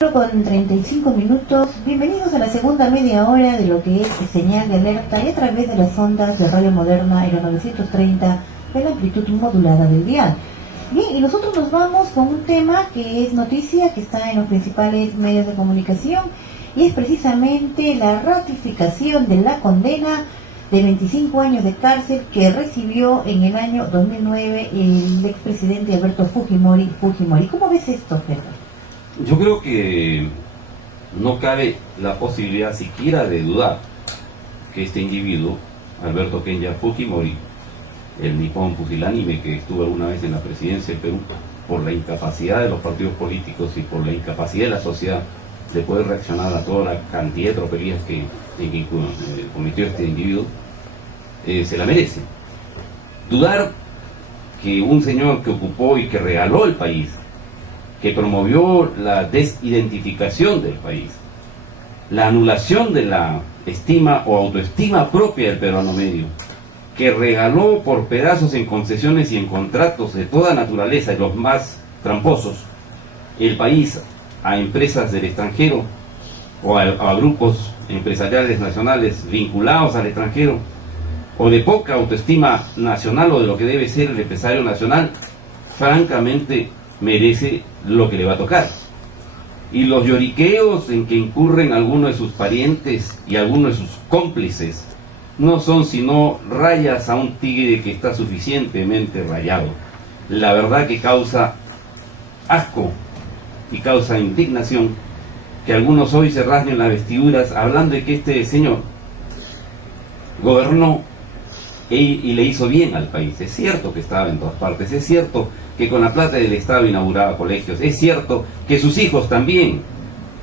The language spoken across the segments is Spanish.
Con 35 minutos, bienvenidos a la segunda media hora de lo que es Señal de Alerta y a través de las ondas de Radio Moderna en los 930 de la amplitud modulada del dial. Bien, y nosotros nos vamos con un tema que es noticia, que está en los principales medios de comunicación, y es precisamente la ratificación de la condena de 25 años de cárcel que recibió en el año 2009 el expresidente Alberto Fujimori. ¿Cómo ves esto, Fernando? Yo creo que no cabe la posibilidad siquiera de dudar que este individuo, Alberto Kenya Fujimori, el nipón pusilánime que estuvo alguna vez en la presidencia del Perú, por la incapacidad de los partidos políticos y por la incapacidad de la sociedad de poder reaccionar a toda la cantidad de tropelías que cometió este individuo, se la merece. Dudar que un señor que ocupó y que regaló el país, que promovió la desidentificación del país, la anulación de la estima o autoestima propia del peruano medio, que regaló por pedazos en concesiones y en contratos de toda naturaleza, y los más tramposos, el país a empresas del extranjero o a grupos empresariales nacionales vinculados al extranjero, o de poca autoestima nacional o de lo que debe ser el empresario nacional, francamente merece lo que le va a tocar. Y los lloriqueos en que incurren algunos de sus parientes y algunos de sus cómplices no son sino rayas a un tigre que está suficientemente rayado. La verdad que causa asco y causa indignación que algunos hoy se rasguen las vestiduras hablando de que este señor gobernó y le hizo bien al país. Es cierto que estaba en todas partes, es cierto que con la plata del Estado inauguraba colegios, es cierto que sus hijos también,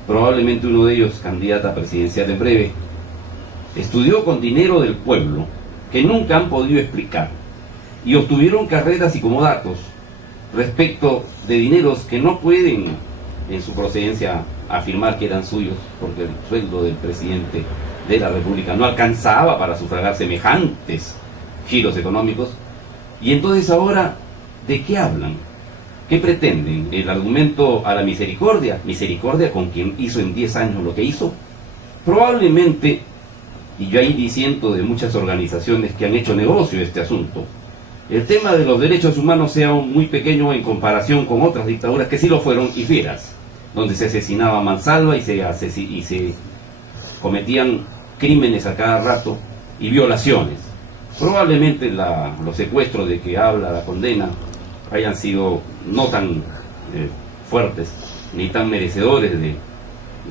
probablemente uno de ellos candidata presidencial en breve, estudió con dinero del pueblo que nunca han podido explicar y obtuvieron carreras y comodatos respecto de dineros que no pueden en su procedencia afirmar que eran suyos, porque el sueldo del presidente de la República no alcanzaba para sufragar semejantes giros económicos. Y entonces ahora, ¿de qué hablan? ¿Qué pretenden? ¿El argumento a la misericordia? ¿Misericordia con quien hizo en 10 años lo que hizo? Probablemente, y yo ahí disiento de muchas organizaciones que han hecho negocio de este asunto, el tema de los derechos humanos sea muy pequeño en comparación con otras dictaduras que sí lo fueron y fieras, donde se asesinaba a mansalva y se cometían crímenes a cada rato y violaciones. Probablemente los secuestros de que habla la condena hayan sido no tan fuertes ni tan merecedores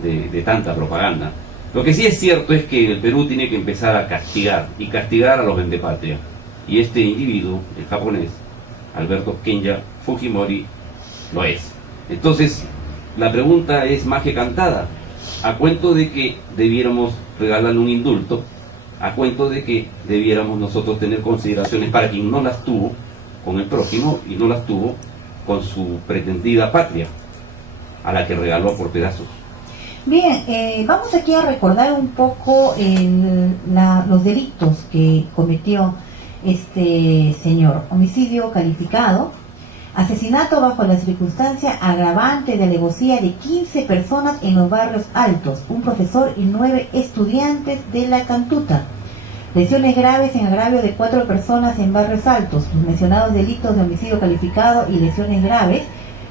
de tanta propaganda. Lo que sí es cierto es que el Perú tiene que empezar a castigar a los vendepatria, y este individuo, el japonés Alberto Kenya Fujimori, lo es. Entonces la pregunta es más que cantada: a cuento de que debiéramos regalarle un indulto, a cuento de que debiéramos nosotros tener consideraciones para quien no las tuvo con el prójimo y no las tuvo con su pretendida patria, a la que regaló por pedazos. Bien, vamos aquí a recordar un poco los delitos que cometió este señor: homicidio calificado, asesinato bajo la circunstancia agravante de alevosía de 15 personas en los barrios altos, un profesor y 9 estudiantes de la Cantuta, lesiones graves en agravio de 4 personas en barrios altos. Los mencionados delitos de homicidio calificado y lesiones graves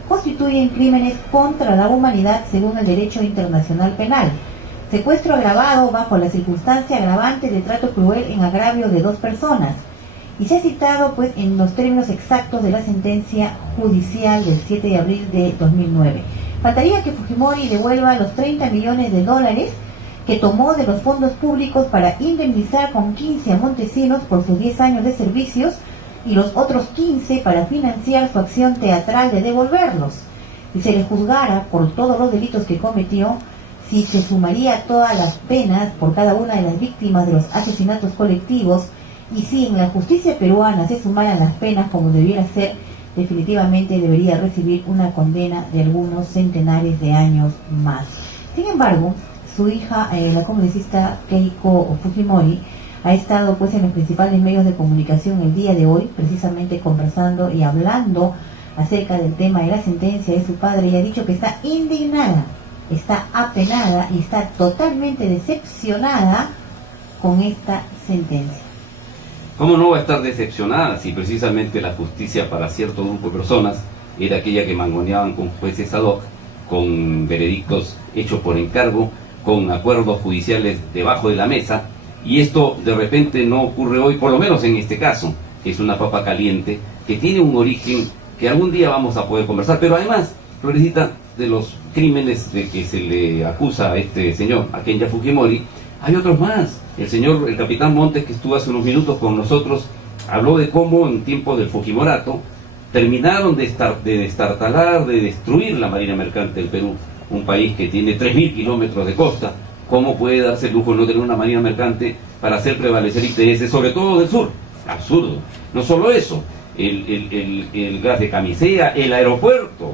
constituyen crímenes contra la humanidad según el derecho internacional penal. Secuestro agravado bajo la circunstancia agravante de trato cruel en agravio de 2 personas. Y se ha citado pues en los términos exactos de la sentencia judicial del 7 de abril de 2009. Faltaría que Fujimori devuelva los 30 millones de dólares que tomó de los fondos públicos para indemnizar con 15 a Montesinos por sus 10 años de servicios y los otros 15 para financiar su acción teatral de devolverlos. Si se le juzgara por todos los delitos que cometió, si se sumaría todas las penas por cada una de las víctimas de los asesinatos colectivos, y si en la justicia peruana se sumaran las penas como debiera ser, definitivamente debería recibir una condena de algunos centenares de años más. Sin embargo, su hija, la congresista Keiko Fujimori, ha estado pues en los principales medios de comunicación el día de hoy, precisamente conversando y hablando acerca del tema de la sentencia de su padre, y ha dicho que está indignada está apenada y está totalmente decepcionada con esta sentencia. ¿Cómo no va a estar decepcionada si precisamente la justicia para cierto grupo de personas era aquella que mangoneaban con jueces ad hoc, con veredictos hechos por encargo, con acuerdos judiciales debajo de la mesa? Y esto de repente no ocurre hoy, por lo menos en este caso, que es una papa caliente, que tiene un origen que algún día vamos a poder conversar. Pero además, Florecita, de los crímenes de que se le acusa a este señor, a Kenya Fujimori, hay otros más. El capitán Montes, que estuvo hace unos minutos con nosotros, habló de cómo en tiempos del Fujimorato terminaron de destartalar, de destruir la marina mercante del Perú, un país que tiene 3.000 kilómetros de costa. ¿Cómo puede darse el lujo de no tener una marina mercante para hacer prevalecer intereses, sobre todo del sur? Absurdo. No solo eso, el gas de camisea, el aeropuerto.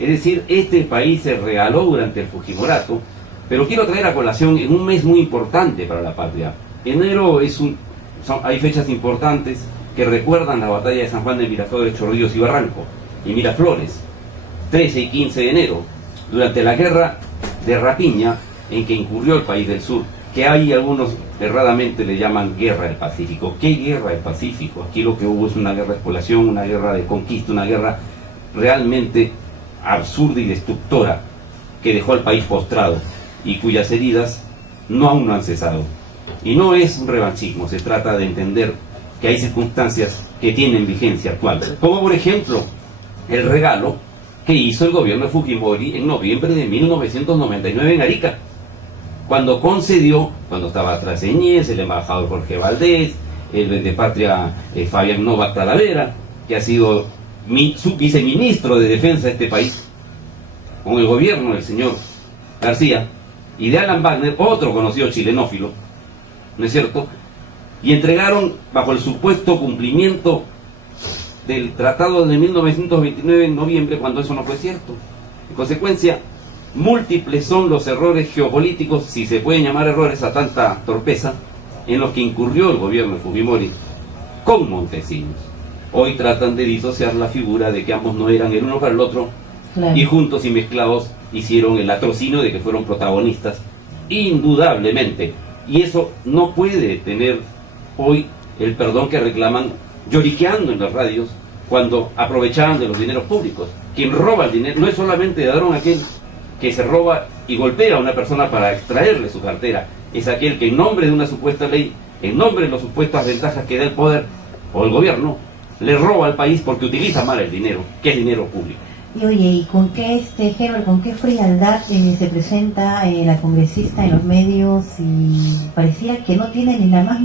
Es decir, este país se regaló durante el Fujimorato. Pero quiero traer a colación en un mes muy importante para la patria. Enero hay fechas importantes que recuerdan la batalla de San Juan de Miraflores, Chorrillos y Barranco, y Miraflores, 13 y 15 de enero, durante la guerra de rapiña en que incurrió el país del sur, que hay algunos erradamente le llaman Guerra del Pacífico. ¿Qué Guerra del Pacífico? Aquí lo que hubo es una guerra de exploración, una guerra de conquista, una guerra realmente absurda y destructora que dejó al país postrado y cuyas heridas aún no han cesado. Y no es un revanchismo, se trata de entender que hay circunstancias que tienen vigencia actual, como por ejemplo el regalo que hizo el gobierno de Fujimori en noviembre de 1999 en Arica, cuando concedió, cuando estaba Traseñez, el embajador Jorge Valdés, el de Patria Fabián Novak Talavera, que ha sido su viceministro de defensa de este país, con el gobierno del señor García, y de Alan Wagner, otro conocido chilenófilo, ¿no es cierto? Y entregaron bajo el supuesto cumplimiento del tratado de 1929 en noviembre, cuando eso no fue cierto. En consecuencia, múltiples son los errores geopolíticos, si se pueden llamar errores a tanta torpeza, en los que incurrió el gobierno de Fujimori con Montesinos. Hoy tratan de disociar la figura de que ambos no eran el uno para el otro, claro, y juntos y mezclados hicieron el latrocinio de que fueron protagonistas, indudablemente. Y eso no puede tener hoy el perdón que reclaman lloriqueando en las radios cuando aprovechaban de los dineros públicos. Quien roba el dinero no es solamente ladrón aquel que se roba y golpea a una persona para extraerle su cartera, es aquel que en nombre de una supuesta ley, en nombre de las supuestas ventajas que da el poder o el gobierno, le roba al país porque utiliza mal el dinero, que es dinero público. Y oye, ¿y con qué Herbert, con qué frialdad se presenta la congresista en los medios? Y parecía que no tiene ni la más